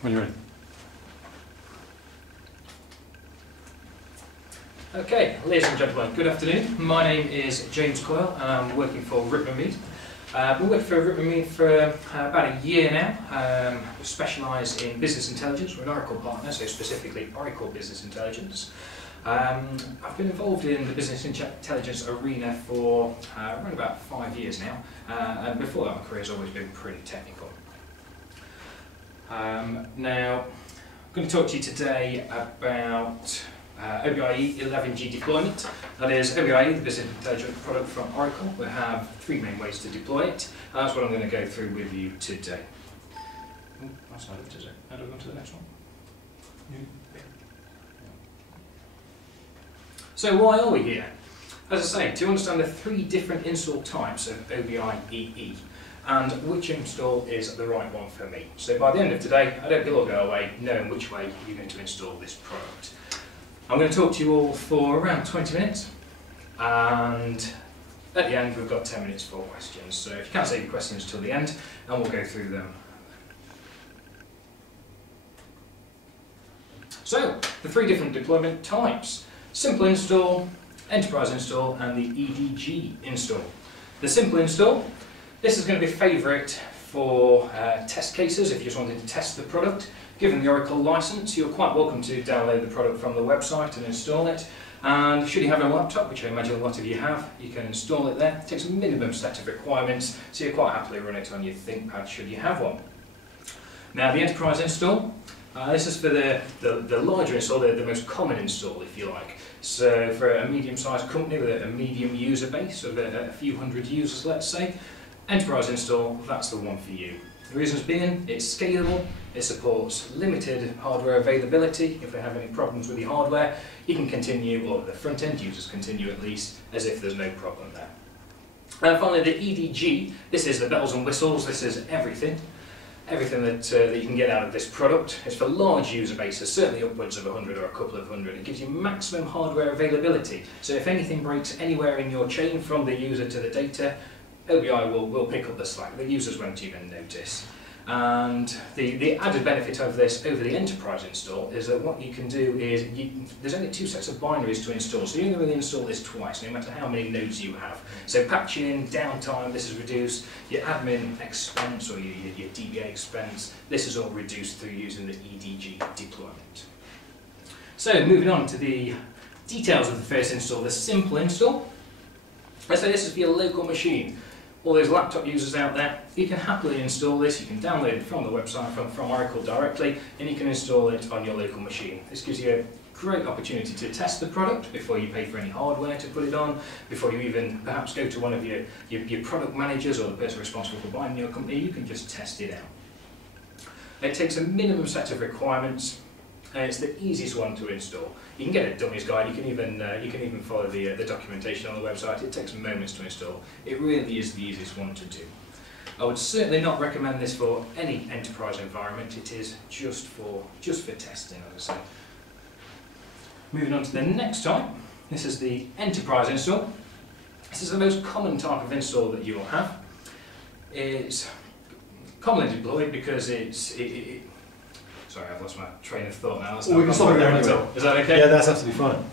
When you're ready. Okay, ladies and gentlemen, good afternoon. My name is James Coyle and I'm working for Ripman Mead. I've been working for Ripman Mead for about a year now. We specialise in business intelligence. We're an Oracle partner, so specifically Oracle Business Intelligence. I've been involved in the business intelligence arena for around about 5 years now, and before that my career has always been pretty technical. Now, I'm going to talk to you today about OBIE 11G deployment. That is OBIE, the business intelligence product from Oracle. We have 3 main ways to deploy it, and that's what I'm going to go through with you today. That's not it, is it? How do we go to the next one? So why are we here? As I say, to understand the 3 different install types of OBIEE and which install is the right one for me. So by the end of today, I don't go away knowing which way you're going to install this product. I'm going to talk to you all for around 20 minutes, and at the end we've got 10 minutes for questions. So if you can save your questions till the end, and we'll go through them. So, the 3 different deployment types: simple install, enterprise install, and the EDG install. The simple install, this is going to be a favourite for test cases if you just wanted to test the product. Given the Oracle license, you're quite welcome to download the product from the website and install it. And should you have a laptop, which I imagine a lot of you have, you can install it there. It takes a minimum set of requirements, so you quite happily run it on your ThinkPad should you have one. Now the enterprise install, this is for the larger install, the most common install if you like. So for a medium-sized company with a medium user base of a few hundred users, let's say, enterprise install, that's the one for you. The reasons being, it's scalable, it supports limited hardware availability. If they have any problems with your hardware, you can continue, or the front-end users continue at least, as if there's no problem there. And finally the EDG, this is the bells and whistles, this is everything that you can get out of this product. It's for large user bases, certainly upwards of 100 or a couple of hundred. It gives you maximum hardware availability. So if anything breaks anywhere in your chain from the user to the data, OBI will pick up the slack. The users won't even notice. And the added benefit of this over the enterprise install is that what you can do is, there's only 2 sets of binaries to install, so you only really install this twice, no matter how many nodes you have. So patching, downtime, this is reduced. Your admin expense or your DBA expense, this is all reduced through using the EDG deployment. So moving on to the details of the first install, the simple install. Let's say this is for your local machine. All those laptop users out there, you can happily install this. You can download it from the website, from Oracle directly, and you can install it on your local machine. This gives you a great opportunity to test the product before you pay for any hardware to put it on, before you even perhaps go to one of your product managers or the person responsible for buying your company. You can just test it out. It takes a minimum set of requirements, and it's the easiest one to install. You can get a dummies guide, you can even follow the documentation on the website. It takes moments to install. It really is the easiest one to do. I would certainly not recommend this for any enterprise environment. It is just for testing, as I say. Moving on to the next type. This is the enterprise install. This is the most common type of install that you will have. It's commonly deployed because sorry, I've lost my train of thought now. Well, we can stop it there anyway. Is that okay? Yeah, that's absolutely fine.